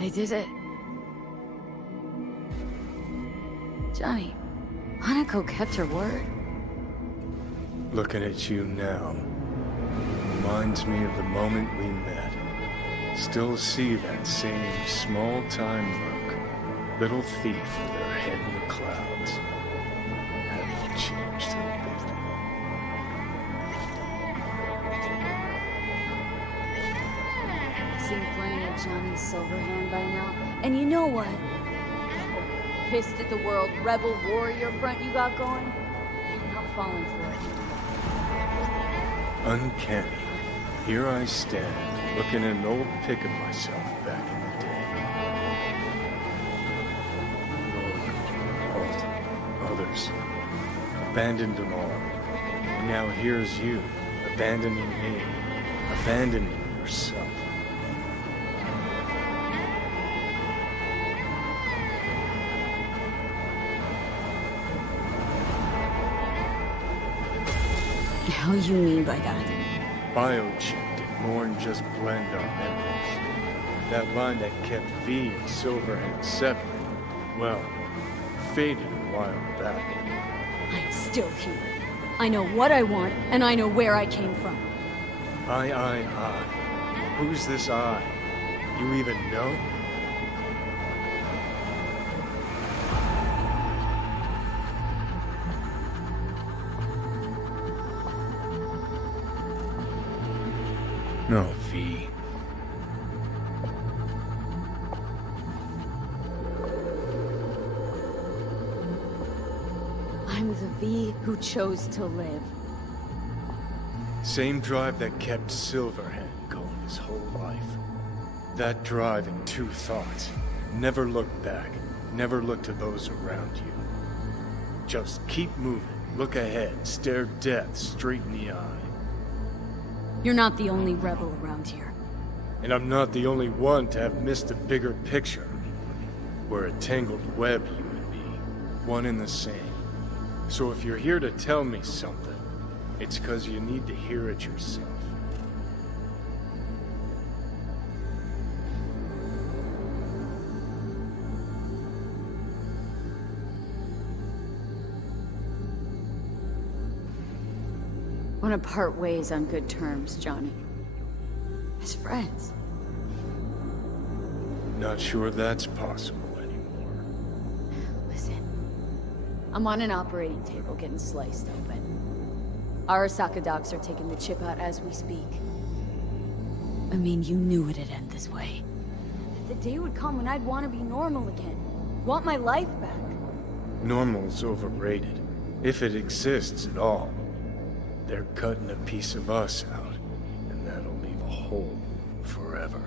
I did it. Johnny, Hanako kept her word. Looking at you now reminds me of the moment we met. Still see that same small-time look. Little thief with her head in the clouds. Have you changed a bit? Seen plenty of Johnny's Silverhand by now. And you know what? Pissed at the world rebel warrior front you got going? Man, not falling for it. Uncanny. Here I stand, looking at an old pic of myself back in the day. Rogue, Alt, others. Abandoned them all. And now here's you, abandoning me. Abandoning yourself. How you mean by that? Biochip did more than just blend our memories. That line that kept V and Silverhand separate, well, faded a while back. I'm still here. I know what I want, and I know where I came from. I. Who's this I? You even know? No, V. I'm the V who chose to live. Same drive that kept Silverhand going his whole life. That drive and two thoughts. Never look back. Never look to those around you. Just keep moving. Look ahead. Stare death straight in the eye. You're not the only rebel around here. And I'm not the only one to have missed the bigger picture. We're a tangled web, you and me. One and the same. So if you're here to tell me something, it's because you need to hear it yourself. Want to part ways on good terms, Johnny. As friends. Not sure that's possible anymore. Listen. I'm on an operating table getting sliced open. Arasaka docs are taking the chip out as we speak. I mean, you knew it'd end this way. The day would come when I'd want to be normal again. Want my life back. Normal's overrated. If it exists at all. They're cutting a piece of us out, and that'll leave a hole forever.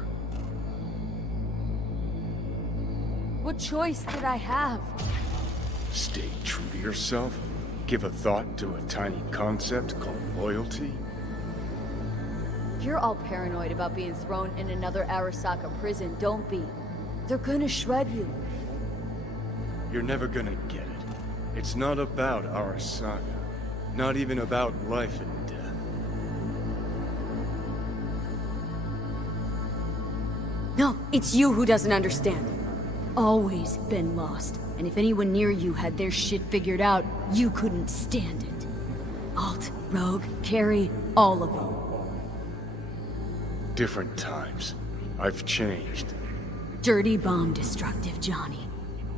What choice did I have? Stay true to yourself? Give a thought to a tiny concept called loyalty? If you're all paranoid about being thrown in another Arasaka prison, don't be. They're gonna shred you. You're never gonna get it. It's not about Arasaka. Not even about life and death. No, it's you who doesn't understand. Always been lost. And if anyone near you had their shit figured out, you couldn't stand it. Alt, Rogue, Carrie, all of them. Different times. I've changed. Dirty bomb destructive Johnny.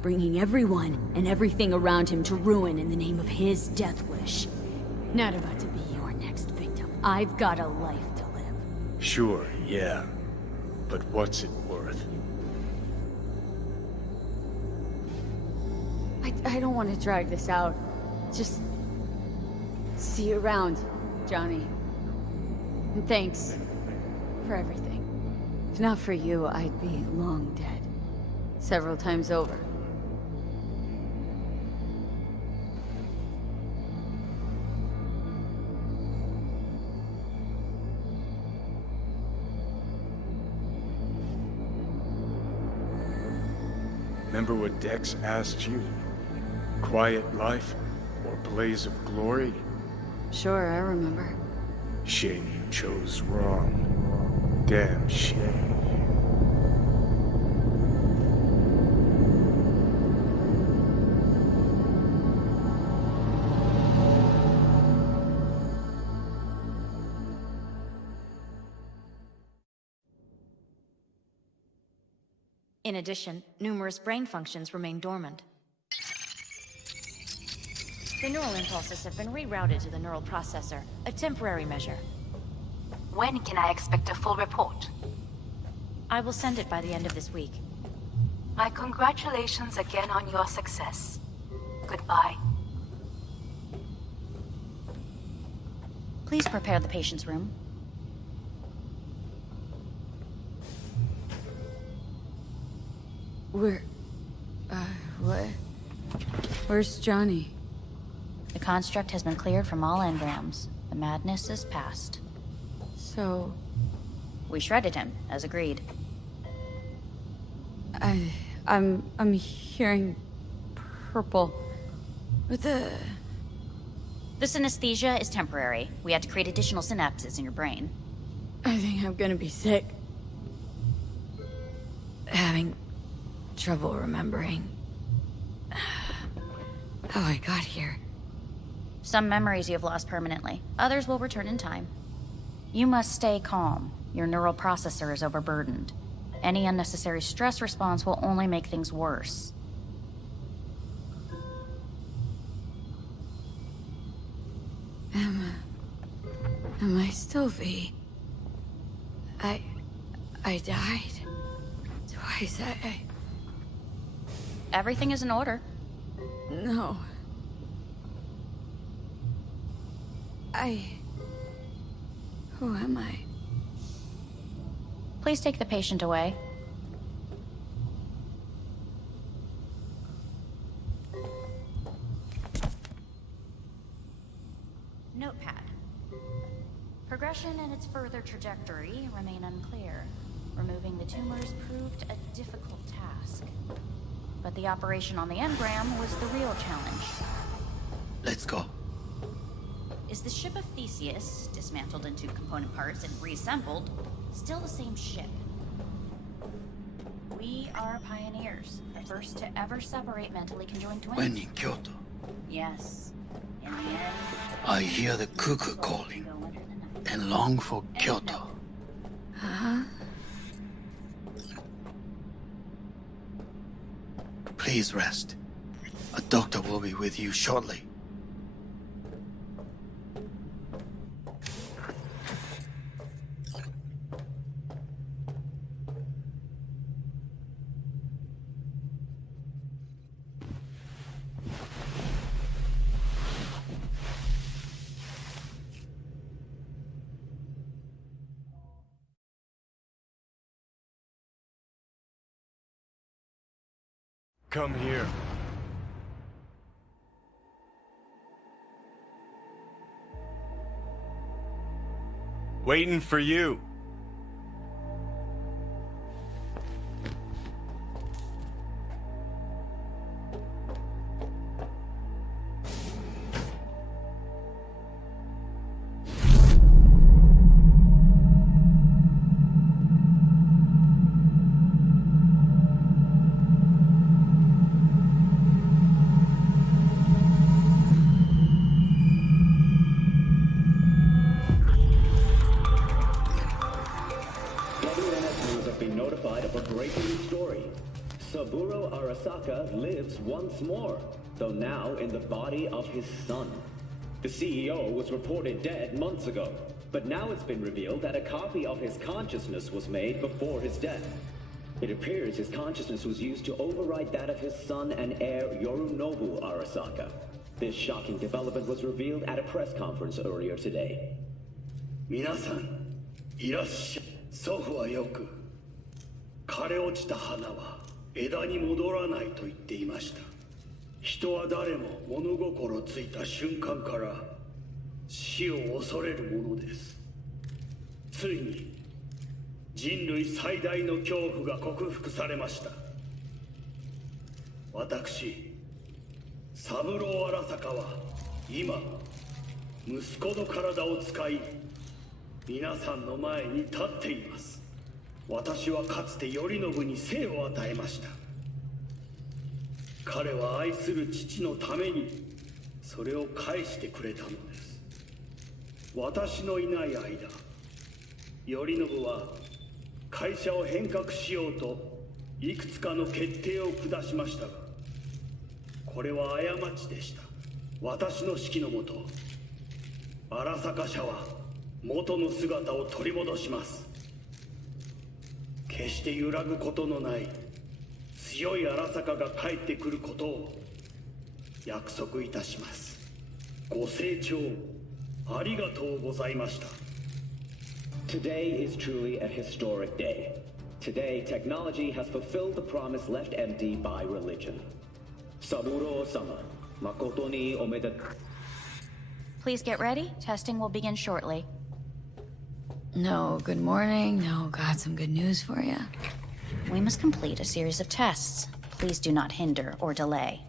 Bringing everyone and everything around him to ruin in the name of his death wish. Not about to be your next victim. I've got a life to live. Sure, yeah. But what's it worth? I don't want to drag this out. Just... see you around, Johnny. And thanks for everything. If not for you, I'd be long dead. Several times over. Remember what Dex asked you? Quiet life or blaze of glory? Sure, I remember. Shame you chose wrong. Damn shame. In addition, numerous brain functions remain dormant. The neural impulses have been rerouted to the neural processor, a temporary measure. When can I expect a full report? I will send it by the end of this week. My congratulations again on your success. Goodbye. Please prepare the patient's room. What? Where's Johnny? The construct has been cleared from all engrams. The madness is past. So... We shredded him, as agreed. I'm hearing purple. What the... The synesthesia is temporary. We had to create additional synapses in your brain. I think I'm gonna be sick. Having trouble remembering how I got here. Some memories you have lost permanently. Others will return in time. You must stay calm. Your neural processor is overburdened. Any unnecessary stress response will only make things worse. Am I still V? I died twice. Everything is in order. No. Who am I? Please take the patient away. Notepad. Progression and its further trajectory remain unclear. Removing the tumors proved a difficult task. But the operation on the engram was the real challenge. Let's go. Is the ship of Theseus, dismantled into component parts and reassembled, still the same ship? We are pioneers, the first to ever separate mentally conjoined twins. When in Kyoto, Yes. In the end, I hear the cuckoo calling and long for Kyoto. Huh? Please rest. A doctor will be with you shortly. Come here. Waiting for you. Saburo Arasaka lives once more, though now in the body of his son. The CEO was reported dead months ago, but now it's been revealed that a copy of his consciousness was made before his death. It appears his consciousness was used to override that of his son and heir Yorinobu Arasaka. This shocking development was revealed at a press conference earlier today. 皆さん、いらっしゃい。祖父はよく、枯れ落ちた花は枝に戻らないと言っていました。人は誰も物心ついた瞬間から死を恐れるものです。ついに人類最大の恐怖が克服されました。私、三郎荒坂は今、息子の体を使い、皆さんの前に立っています。私はかつて頼信に生を与えました。彼は愛する父のためにそれを返してくれたのです。私のいない間、頼信は会社を変革しようといくつかの決定を下しましたが、これは過ちでした。私の指揮のもと、荒坂社は元の姿を取り戻します。決して揺らぐことのない強い荒坂が帰ってくることを約束いたします。ご清聴ありがとうございました。 Today is truly a historic day. Today, technology has fulfilled the promise left empty by religion. Saburo-sama, makoto ni omedetou. Please get ready. Testing will begin shortly. No, good morning. No, got some good news for you. We must complete a series of tests. Please do not hinder or delay.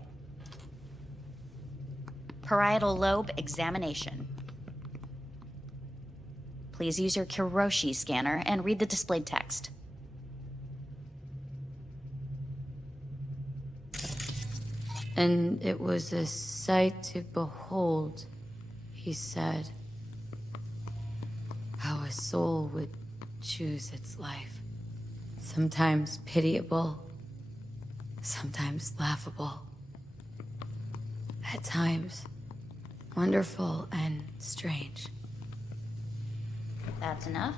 Parietal lobe examination. Please use your Kiroshi scanner and read the displayed text. And it was a sight to behold, he said, how a soul would choose its life. Sometimes pitiable, sometimes laughable. At times, wonderful and strange. That's enough.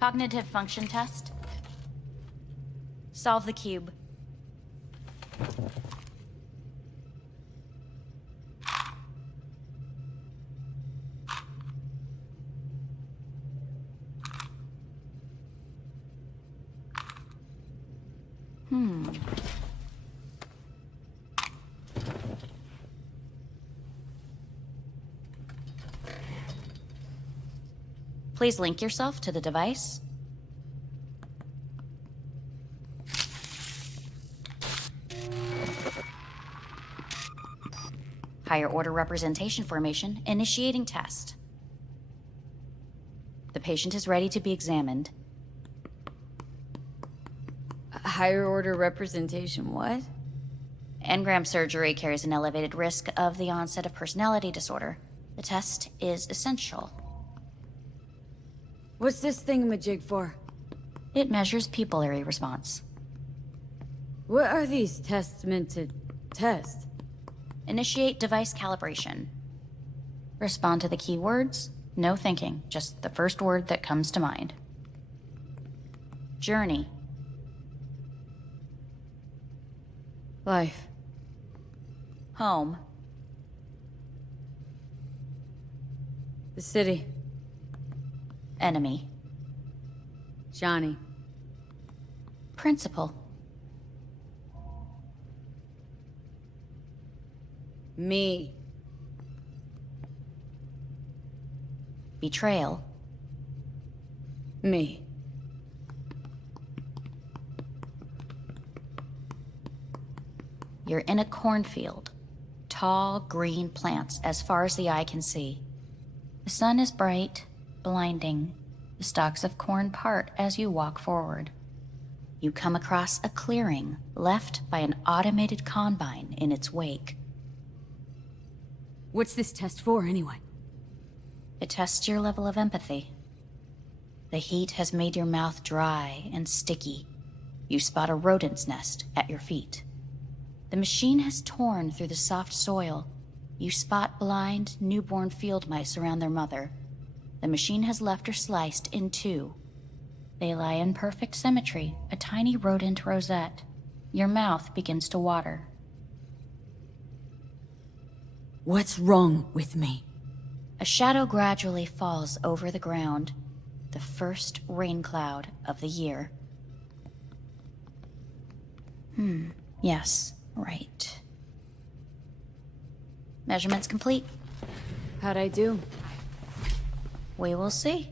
Cognitive function test. Solve the cube. Please link yourself to the device. Higher order representation formation, initiating test. The patient is ready to be examined. Higher order representation, what? Engram surgery carries an elevated risk of the onset of personality disorder. The test is essential. What's this thingamajig for? It measures pupillary response. What are these tests meant to test? Initiate device calibration. Respond to the keywords. No thinking, just the first word that comes to mind. Journey. Life. Home. The city. Enemy. Johnny. Principal. Me. Betrayal. Me. You're in a cornfield. Tall, green plants as far as the eye can see. The sun is bright, blinding. The stalks of corn part as you walk forward. You come across a clearing left by an automated combine in its wake. What's this test for, anyway? It tests your level of empathy. The heat has made your mouth dry and sticky. You spot a rodent's nest at your feet. The machine has torn through the soft soil. You spot blind, newborn field mice around their mother. The machine has left her sliced in two. They lie in perfect symmetry, a tiny rodent rosette. Your mouth begins to water. What's wrong with me? A shadow gradually falls over the ground, the first rain cloud of the year. Yes, right. Measurements complete. How'd I do? We will see.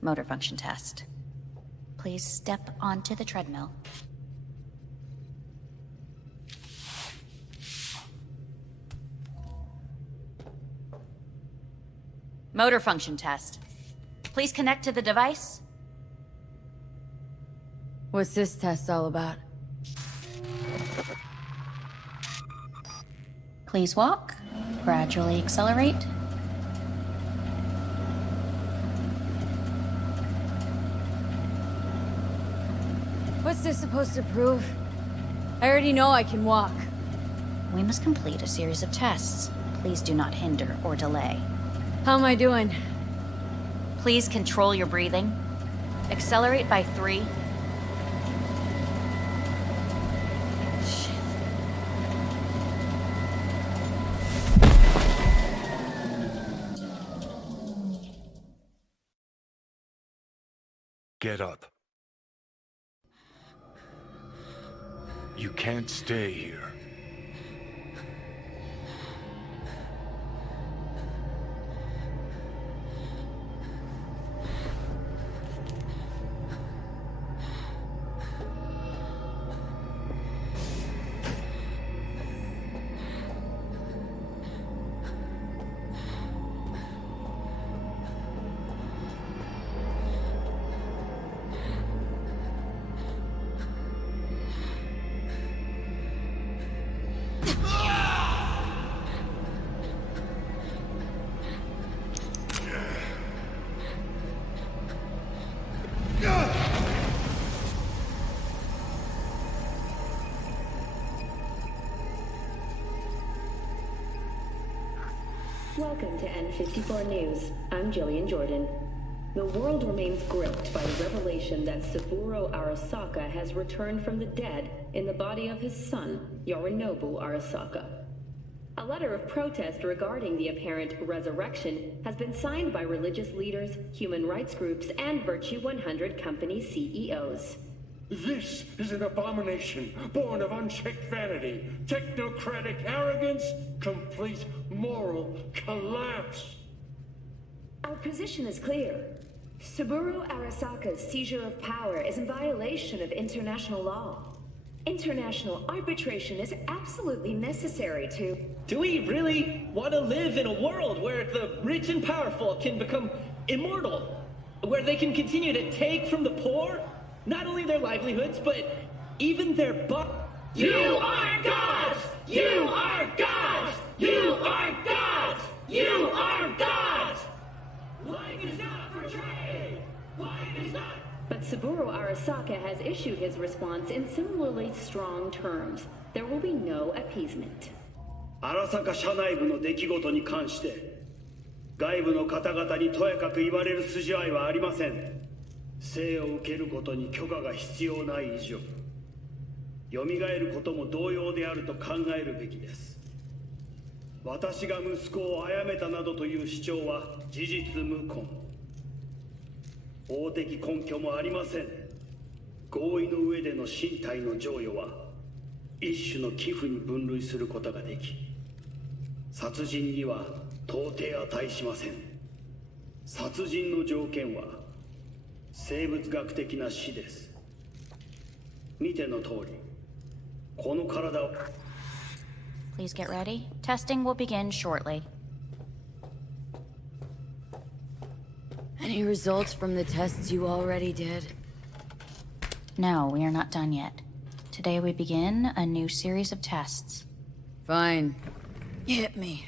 Motor function test. Please step onto the treadmill. Motor function test. Please connect to the device. What's this test all about? Please walk. Gradually accelerate. What's this supposed to prove? I already know I can walk. We must complete a series of tests. Please do not hinder or delay. How am I doing? Please control your breathing. Accelerate by 3. Shit. Get up. You can't stay here. Welcome to N54 News. I'm Jillian Jordan. The world remains gripped by the revelation that Saburo Arasaka has returned from the dead in the body of his son, Yorinobu Arasaka. A letter of protest regarding the apparent resurrection has been signed by religious leaders, human rights groups, and Virtue 100 company CEOs. This is an abomination born of unchecked vanity, technocratic arrogance, complete moral collapse. Our position is clear. Saburo Arasaka's seizure of power is in violation of international law. International arbitration is absolutely necessary to... Do we really want to live in a world where the rich and powerful can become immortal? Where they can continue to take from the poor? Not only their livelihoods, but even their You are gods! You are gods! You are gods! You are gods! Life is not portrayed! Life is not... But Saburo Arasaka has issued his response in similarly strong terms. There will be no appeasement. 荒坂社内部の出来事に関して外部の方々にとやかく言われる筋合いはありません。生を受けることに許可が必要ない以上、蘇ることも同様であると考えるべきです。私が息子を殺めたなどという主張は事実無根。法的根拠もありません。合意の上での身体の贈与は一種の寄付に分類することができ、殺人には到底値しません。殺人の条件は生物学的な死です。見ての通り、この体を Please get ready. Testing will begin shortly. Any results from the tests you already did? No, we are not done yet. Today we begin a new series of tests. Fine. Hit me.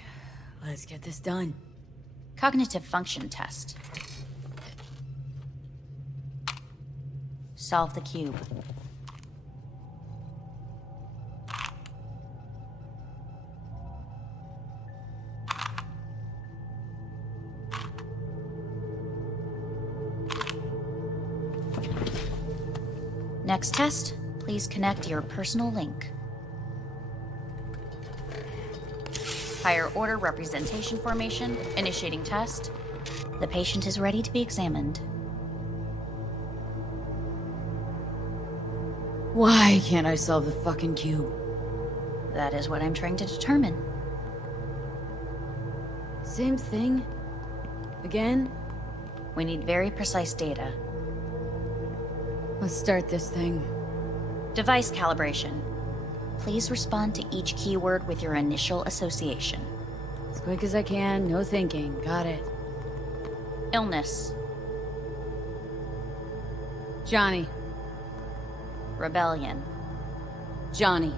Let's get this done. Cognitive function test. Solve the cube. Next test, please connect your personal link. Higher order representation formation, initiating test. The patient is ready to be examined. Why can't I solve the fucking cube? That is what I'm trying to determine. Same thing? Again? We need very precise data. Let's start this thing. Device calibration. Please respond to each keyword with your initial association. As quick as I can, no thinking. Got it. Illness. Johnny. Rebellion. Johnny.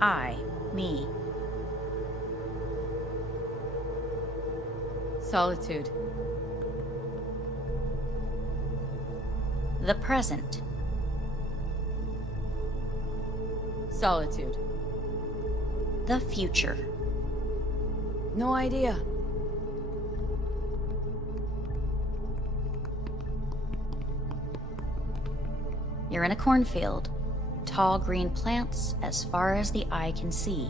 I. Me. Solitude. The present. Solitude. The future. No idea. You're in a cornfield. Tall green plants as far as the eye can see.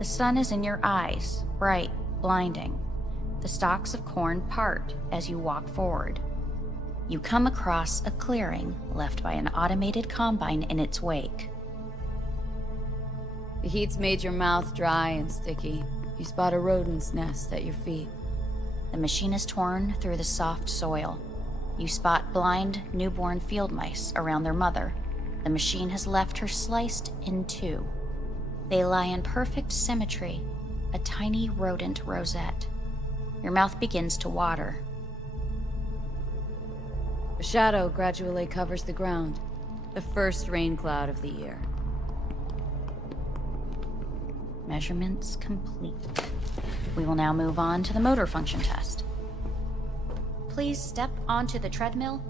The sun is in your eyes, bright, blinding. The stalks of corn part as you walk forward. You come across a clearing left by an automated combine in its wake. The heat's made your mouth dry and sticky. You spot a rodent's nest at your feet. The machine is torn through the soft soil. You spot blind, newborn field mice around their mother. The machine has left her sliced in two. They lie in perfect symmetry, a tiny rodent rosette. Your mouth begins to water. A shadow gradually covers the ground. The first rain cloud of the year. Measurements complete. We will now move on to the motor function test. Please step onto the treadmill.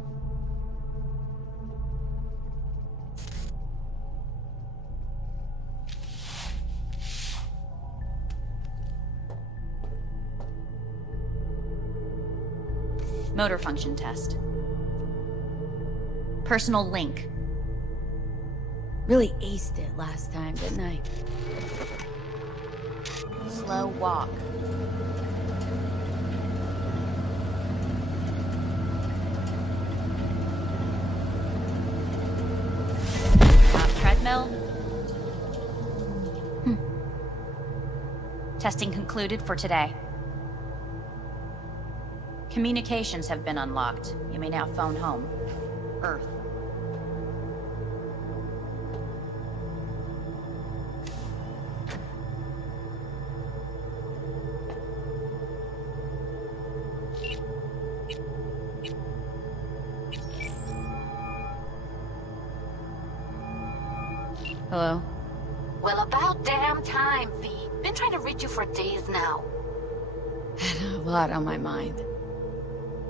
Motor function test. Personal link. Really aced it last time, didn't I? Slow walk. Treadmill. Testing concluded for today. Communications have been unlocked. You may now phone home. Earth. Hello? Well, about damn time, V. Been trying to reach you for days now. Had a lot on my mind.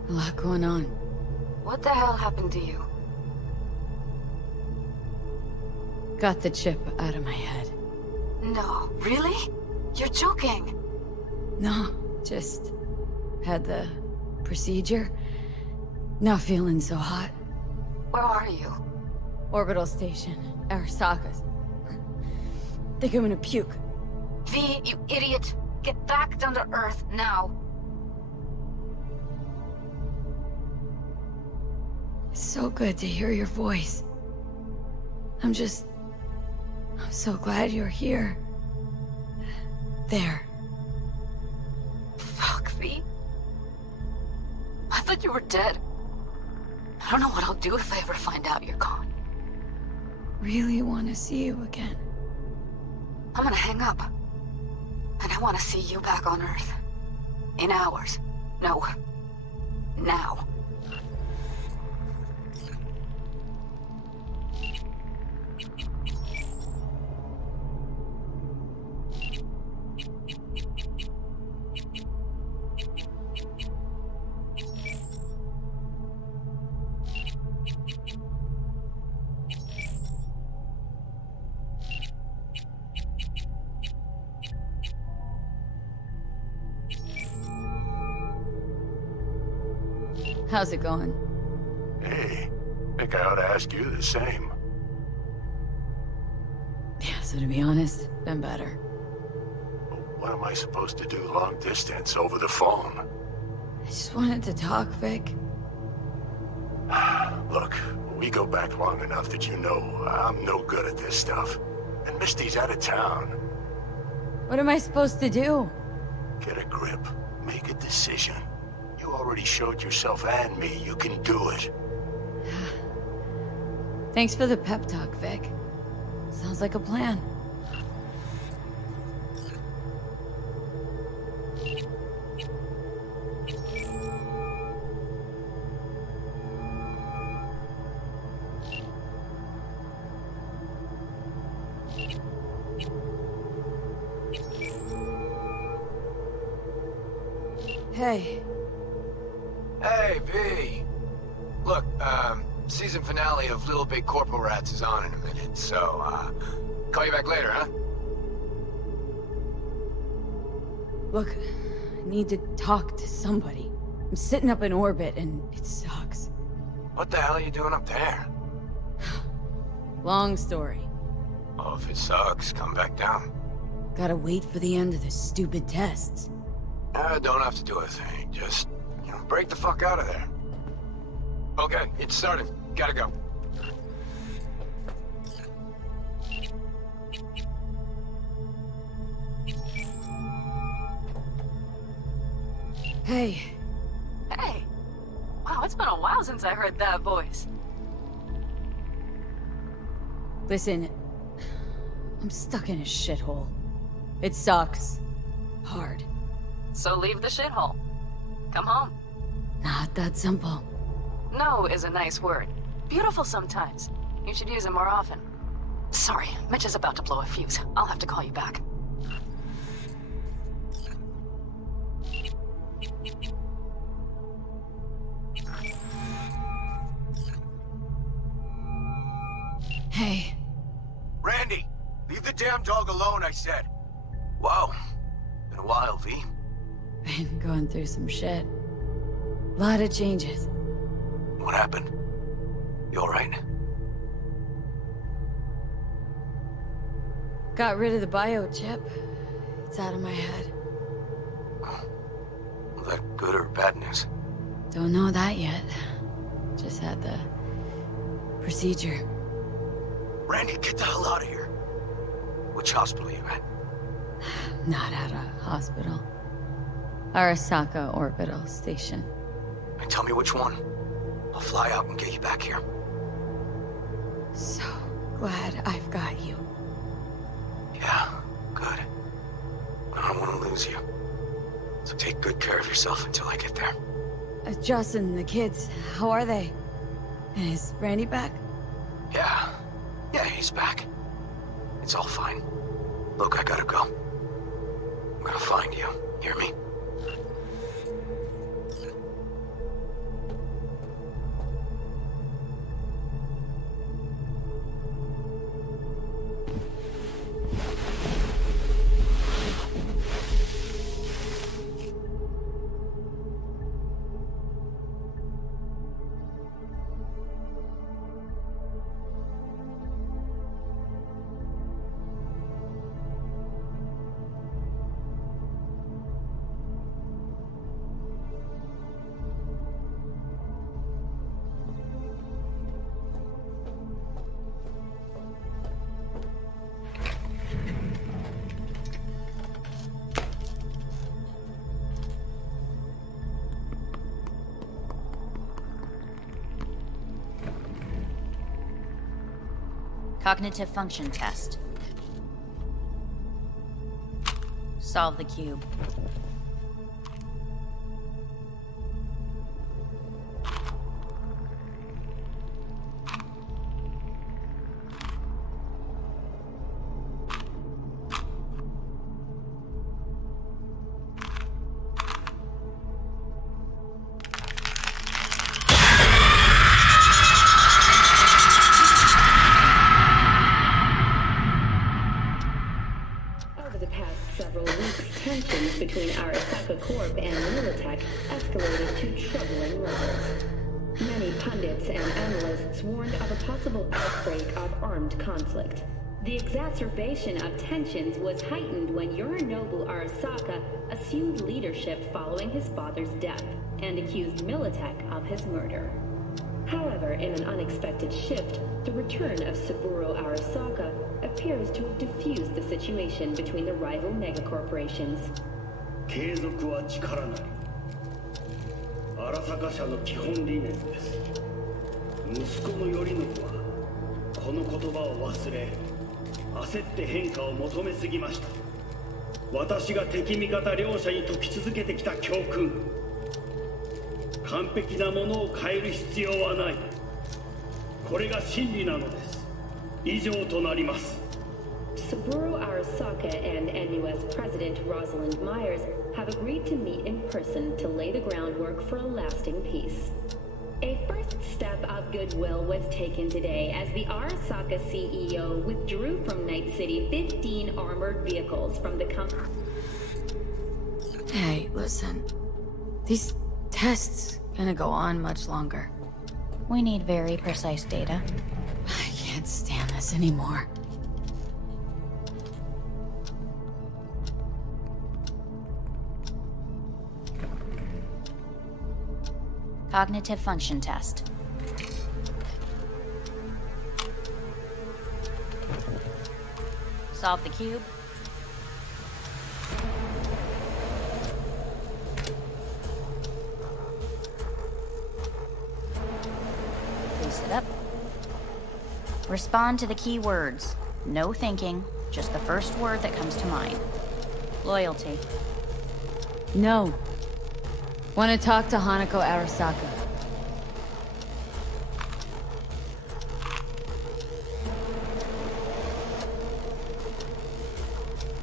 A lot going on. What the hell happened to you? Got the chip out of my head. No, really? You're joking. No, just had the procedure. Not feeling so hot. Where are you? Orbital station. Arasaka's. Think I'm gonna puke. V, you idiot. Get back down to Earth now. It's so good to hear your voice. I'm so glad you're here. There. Fuck, V. I thought you were dead. I don't know what I'll do if I ever find out you're gone. Really want to see you again. I'm gonna hang up. And I want to see you back on Earth. In hours. No. Now. How's it going? Hey, think I ought to ask you the same. Yeah, so to be honest, been better. What am I supposed to do long distance over the phone? I just wanted to talk, Vic. Look, we go back long enough that you know I'm no good at this stuff. And Misty's out of town. What am I supposed to do? Get a grip. Make a decision. You already showed yourself and me you can do it. Thanks for the pep talk, Vic. Sounds like a plan. Hey. Hey, V. Look, season finale of Little Big Corporal Rats is on in a minute, so, Call you back later, huh? Look, I need to talk to somebody. I'm sitting up in orbit and it sucks. What the hell are you doing up there? Long story. Oh, if it sucks, come back down. Gotta wait for the end of the stupid tests. Don't have to do a thing. Just, break the fuck out of there. Okay, it's started. Gotta go. Hey. Hey. Wow, it's been a while since I heard that voice. Listen, I'm stuck in a shithole. It sucks. Hard. So leave the shithole. Come home. Not that simple. No is a nice word. Beautiful sometimes. You should use it more often. Sorry, Mitch is about to blow a fuse. I'll have to call you back. Hey. Randy, leave the damn dog alone, I said. Wow. Been a while, V. Been going through some shit. Lot of changes. What happened? You alright? Got rid of the biochip. It's out of my head. Was that good or bad news? Don't know that yet. Just had the procedure. Randy, get the hell out of here. Which hospital are you at? Not at a hospital. Arasaka Orbital Station. And tell me which one. I'll fly out and get you back here. So glad I've got you. Yeah, good. I don't want to lose you. So take good care of yourself until I get there. Justin, the kids, how are they? And is Randy back? Yeah, he's back. It's all fine. Look, I gotta go. I'm gonna find you. Hear me? Cognitive function test. Solve the cube. Between Arasaka Corp and Militech escalated to troubling levels. Many pundits and analysts warned of a possible outbreak of armed conflict. The exacerbation of tensions was heightened when Yorinobu Arasaka assumed leadership following his father's death and accused Militech of his murder. However, in an unexpected shift, the return of Saburo Arasaka appears to have diffused the situation between the rival megacorporations. 継続は力なり。荒坂社の基本理念です。息子の頼信はこの言葉を忘れ、焦って変化を求めすぎました。私が敵味方両者に説き続けてきた教訓。完璧なものを変える必要はない。これが真理なのです。以上となります。 Saburo Arasaka and NUS President Rosalind Myers have agreed to meet in person to lay the groundwork for a lasting peace. A first step of goodwill was taken today as the Arasaka CEO withdrew from Night City 15 armored vehicles from the company. Hey, listen. These tests gonna go on much longer. We need very precise data. I can't stand this anymore. Cognitive function test. Solve the cube. Please sit up. Respond to the key words. No thinking, just the first word that comes to mind. Loyalty. No. Want to talk to Hanako Arasaka.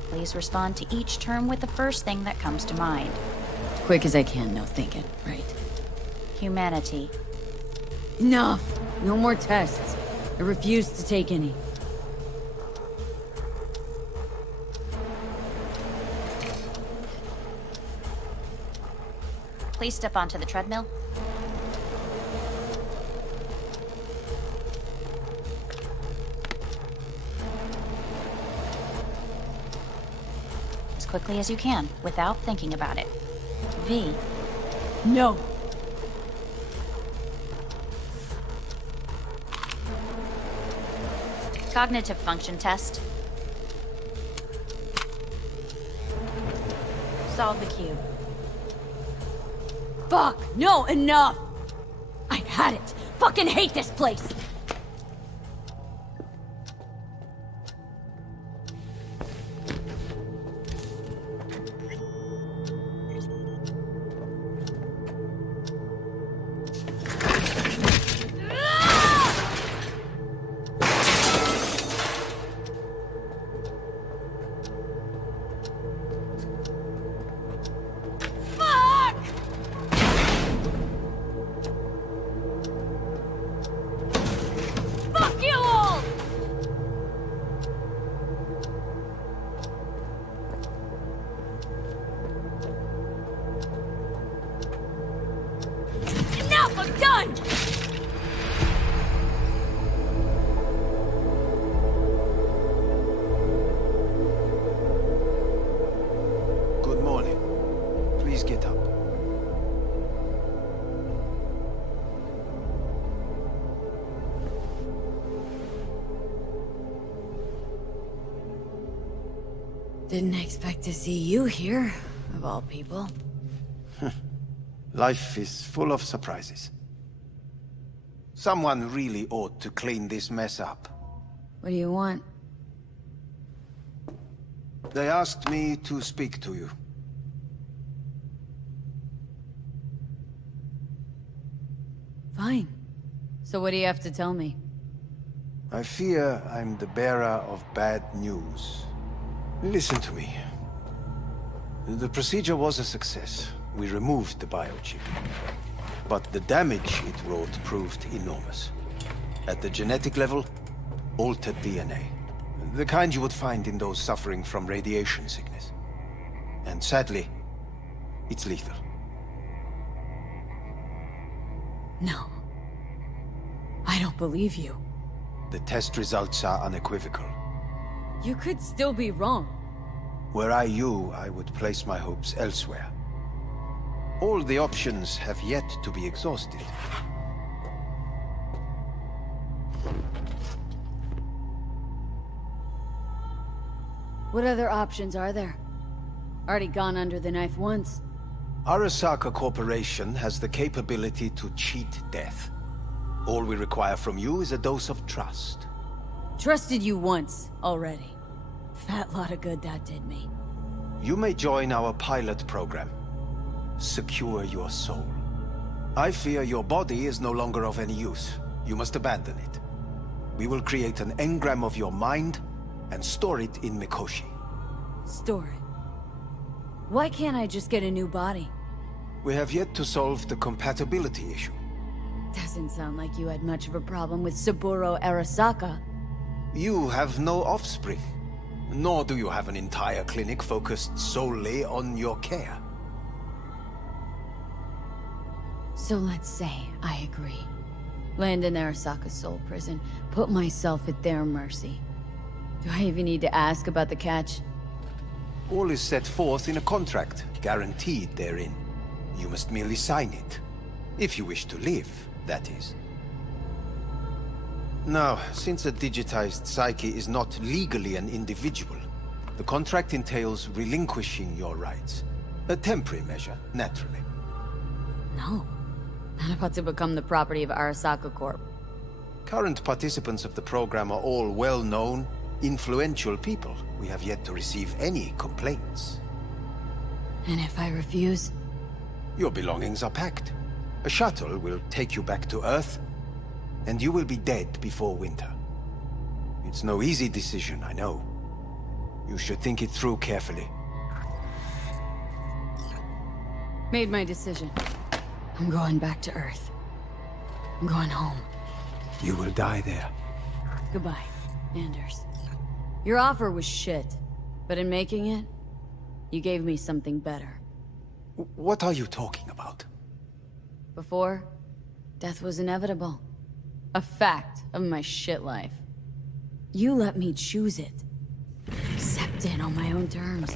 Please respond to each term with the first thing that comes to mind. Quick as I can, no thinking, right? Humanity. Enough! No more tests. I refuse to take any. Please step onto the treadmill. As quickly as you can, without thinking about it. V. No! Cognitive function test. Solve the cube. Fuck! No, enough! I've had it! Fucking hate this place! Didn't expect to see you here, of all people. Life is full of surprises. Someone really ought to clean this mess up. What do you want? They asked me to speak to you. Fine. So what do you have to tell me? I fear I'm the bearer of bad news. Listen to me. The procedure was a success. We removed the biochip. But the damage it wrought proved enormous. At the genetic level, altered DNA. The kind you would find in those suffering from radiation sickness. And sadly, it's lethal. No. I don't believe you. The test results are unequivocal. You could still be wrong. Were I you, I would place my hopes elsewhere. All the options have yet to be exhausted. What other options are there? Already gone under the knife once. Arasaka Corporation has the capability to cheat death. All we require from you is a dose of trust. Trusted you once, already. Fat lot of good that did me. You may join our pilot program. Secure your soul. I fear your body is no longer of any use. You must abandon it. We will create an engram of your mind and store it in Mikoshi. Store it? Why can't I just get a new body? We have yet to solve the compatibility issue. Doesn't sound like you had much of a problem with Saburo Arasaka. You have no offspring. Nor do you have an entire clinic focused solely on your care. So let's say I agree. Land in Arasaka's soul prison, put myself at their mercy. Do I even need to ask about the catch? All is set forth in a contract, guaranteed therein. You must merely sign it. If you wish to live, that is. Now, since a digitized psyche is not legally an individual, the contract entails relinquishing your rights. A temporary measure, naturally. No. Not about to become the property of Arasaka Corp. Current participants of the program are all well-known, influential people. We have yet to receive any complaints. And if I refuse? Your belongings are packed. A shuttle will take you back to Earth, and you will be dead before winter. It's no easy decision, I know. You should think it through carefully. Made my decision. I'm going back to Earth. I'm going home. You will die there. Goodbye, Anders. Your offer was shit, but in making it, you gave me something better. What are you talking about? Before, death was inevitable. A fact of my shit life. You let me choose it. Accept it on my own terms.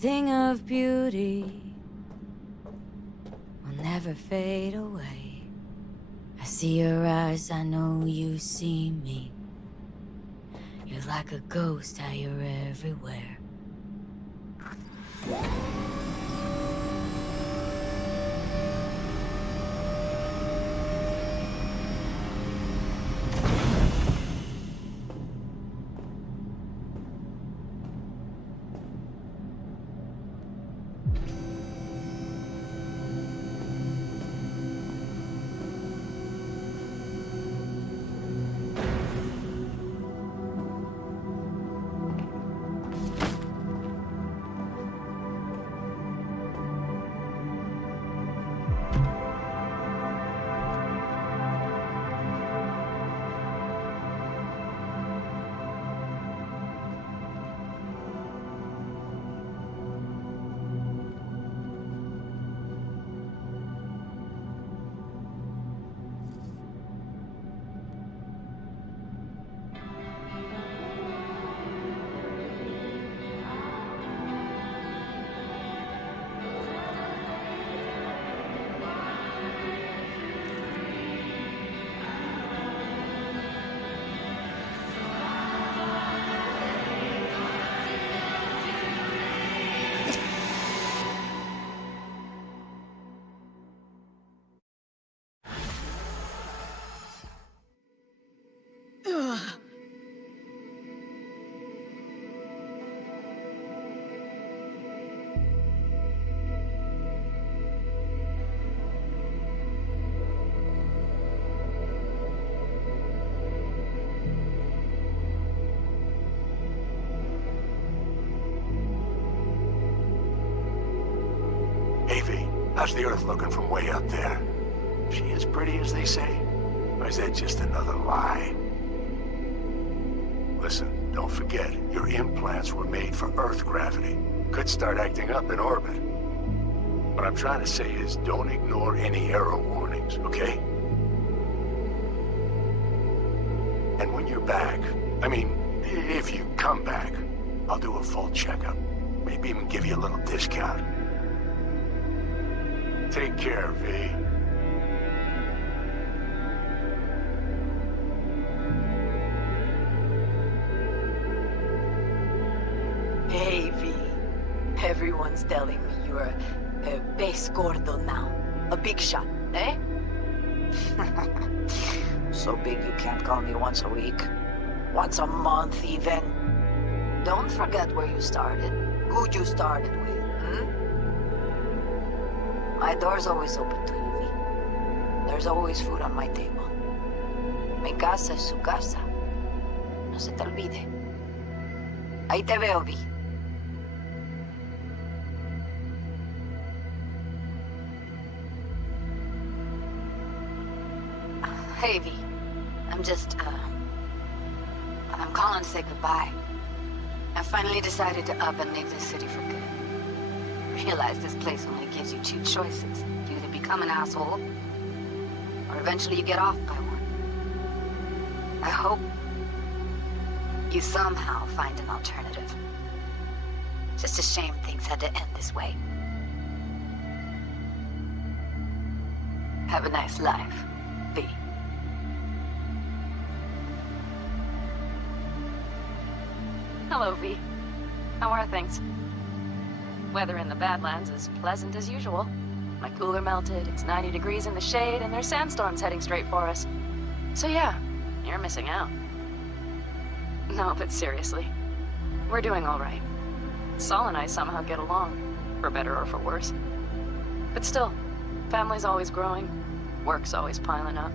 Thing of beauty will never fade away. I see your eyes, I know you see me. You're like a ghost, how you're everywhere. How's the Earth looking from way up there? She as pretty as they say? Or is that just another lie? Listen, don't forget, your implants were made for Earth gravity. Could start acting up in orbit. What I'm trying to say is, don't ignore any error warnings, okay? And when you're back, I mean, if you come back, I'll do a full checkup. Maybe even give you a little discount. Take care, V. Hey, V. Everyone's telling me you're a base gordo now. A big shot, eh? So big you can't call me once a week. Once a month, even. Don't forget where you started. Who you started with, My door's always open to you, V. There's always food on my table. Mi casa es su casa. No se te olvide. Ahí te veo, V. Hey, V. I'm calling to say goodbye. I finally decided to up and leave this city for good. Realize this place only gives you two choices. You either become an asshole, or eventually you get off by one. I hope you somehow find an alternative. Just a shame things had to end this way. Have a nice life, V. Hello, V. How are things? Weather in the Badlands is pleasant as usual. My cooler melted, it's 90 degrees in the shade, and there's sandstorms heading straight for us. So yeah, you're missing out. No, but seriously, we're doing all right. Saul and I somehow get along, for better or for worse. But still, family's always growing, work's always piling up.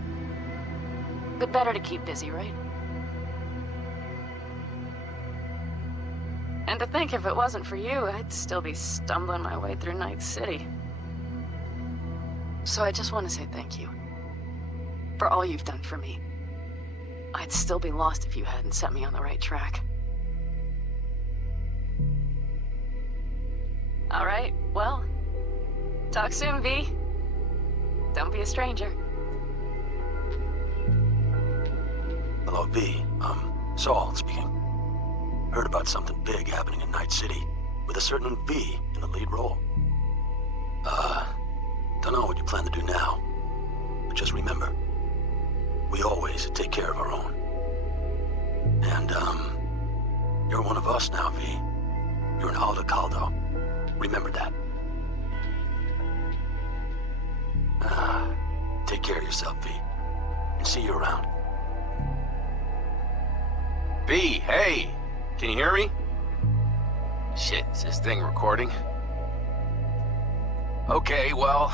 But better to keep busy, right? And to think if it wasn't for you, I'd still be stumbling my way through Night City. So I just want to say thank you. For all you've done for me. I'd still be lost if you hadn't set me on the right track. All right, well, talk soon, V. Don't be a stranger. Hello, V. Saul speaking. Heard about something big happening in Night City, with a certain V in the lead role. Don't know what you plan to do now, but just remember, we always take care of our own. And, you're one of us now, V. You're an Aldecaldo. Remember that. Take care of yourself, V. And see you around. V, hey! Can you hear me? Shit, is this thing recording? Okay, well,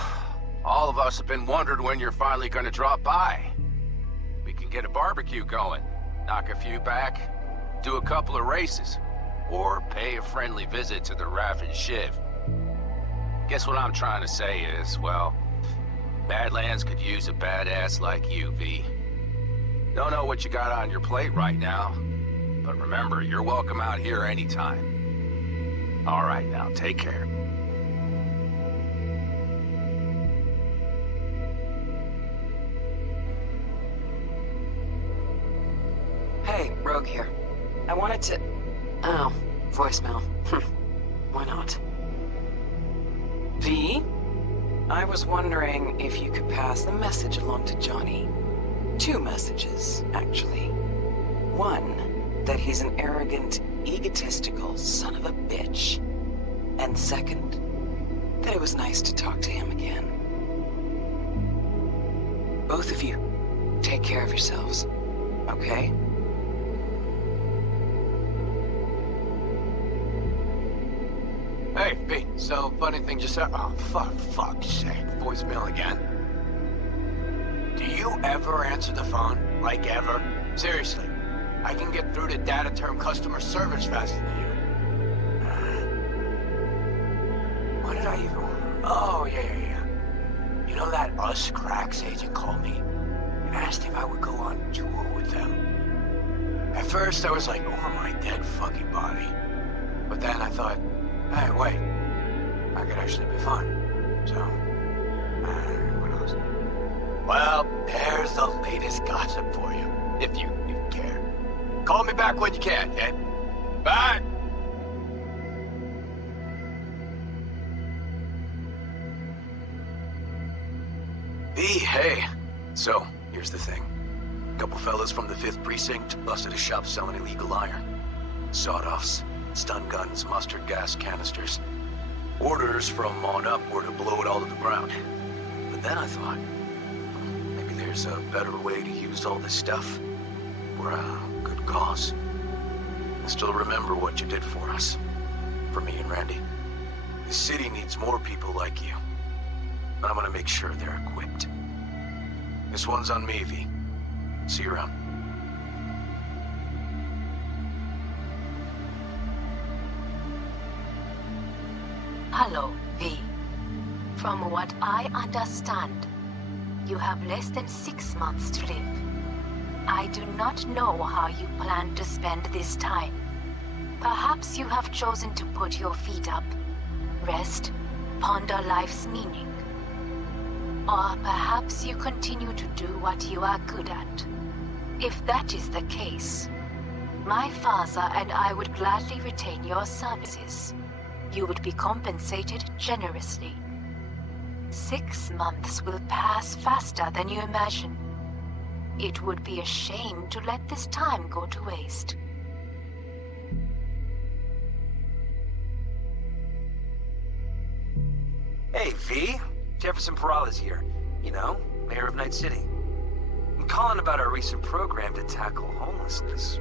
all of us have been wondering when you're finally gonna drop by. We can get a barbecue going, knock a few back, do a couple of races, or pay a friendly visit to the Raff and Shiv. Guess what I'm trying to say is, well, Badlands could use a badass like you, V. Don't know what you got on your plate right now, but remember, you're welcome out here anytime. All right, now, take care. Hey, Rogue here. I wanted to... Oh, voicemail. Why not? V? I was wondering if you could pass the message along to Johnny. 2 messages, actually. One, that he's an arrogant, egotistical son of a bitch. And second, that it was nice to talk to him again. Both of you, take care of yourselves, okay? Hey, V, so funny thing just said. Oh, fuck's sake, voicemail again. Do you ever answer the phone? Like ever? Seriously, I can get through to data term customer service faster than you. What did I even... Oh, yeah. You know that Us Cracks agent called me and asked if I would go on tour with them. At first, I was like, over my dead fucking body. But then I thought, hey, wait, I could actually be fun. So, what else? Well, there's the latest gossip for you, if you care. Call me back when you can, okay? Bye! V, hey. So, here's the thing. A couple fellas from the 5th Precinct busted a shop selling illegal iron. Sawed-offs, stun guns, mustard gas canisters. Orders from on up were to blow it all to the ground. But then I thought, maybe there's a better way to use all this stuff for a good cause. I still remember what you did for us. For me and Randy. The city needs more people like you. And I'm gonna make sure they're equipped. This one's on me, V. See you around. Hello, V. From what I understand, you have less than 6 months to live. I do not know how you plan to spend this time. Perhaps you have chosen to put your feet up, rest, ponder life's meaning. Or perhaps you continue to do what you are good at. If that is the case, my father and I would gladly retain your services. You would be compensated generously. 6 months will pass faster than you imagine. It would be a shame to let this time go to waste. Hey, V. Jefferson Peralta's here. You know, mayor of Night City. I'm calling about our recent program to tackle homelessness.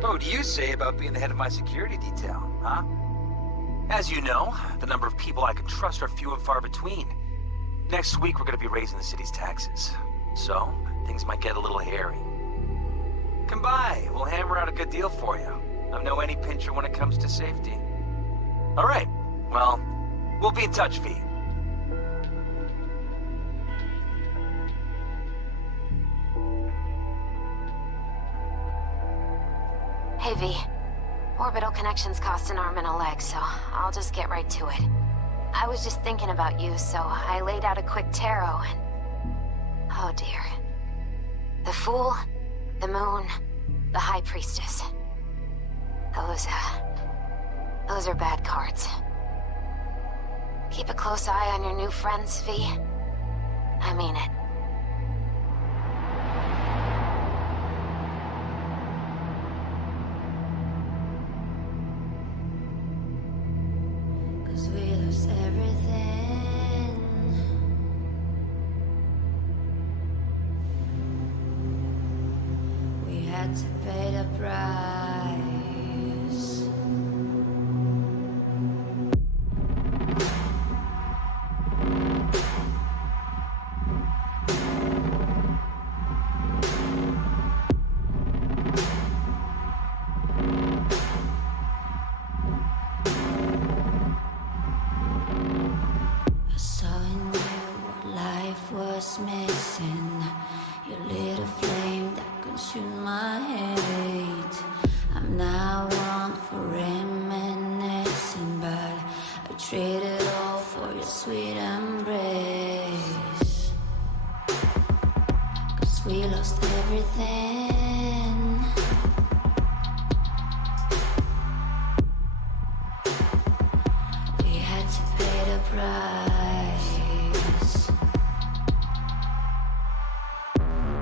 What would you say about being the head of my security detail, huh? As you know, the number of people I can trust are few and far between. Next week, we're gonna be raising the city's taxes. So, things might get a little hairy. Come by, we'll hammer out a good deal for you. I'm no any pincher when it comes to safety. Alright, well, we'll be in touch, V. Hey, V. Orbital connections cost an arm and a leg, so I'll just get right to it. I was just thinking about you, so I laid out a quick tarot and... oh dear. The Fool, the Moon, the High Priestess. Those are bad cards. Keep a close eye on your new friends, V. I mean it. We lost everything. We had to pay the price. Was missing your little flame that consumed my hate. I'm now one for reminiscing, but I traded all for your sweet embrace. 'Cause we lost everything. We had to pay the price.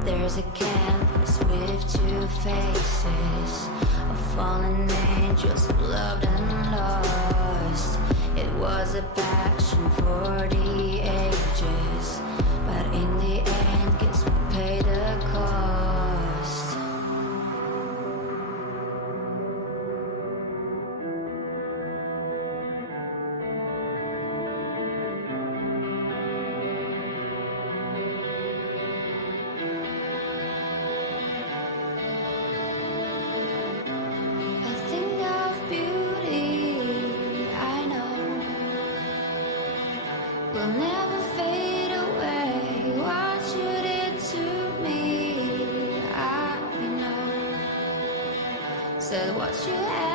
There's a canvas with 2 faces of fallen angels, loved and lost. It was a passion for the ages, but in the end, guess we paid the cost. Will never fade away. What you did to me, I know. Said what you had.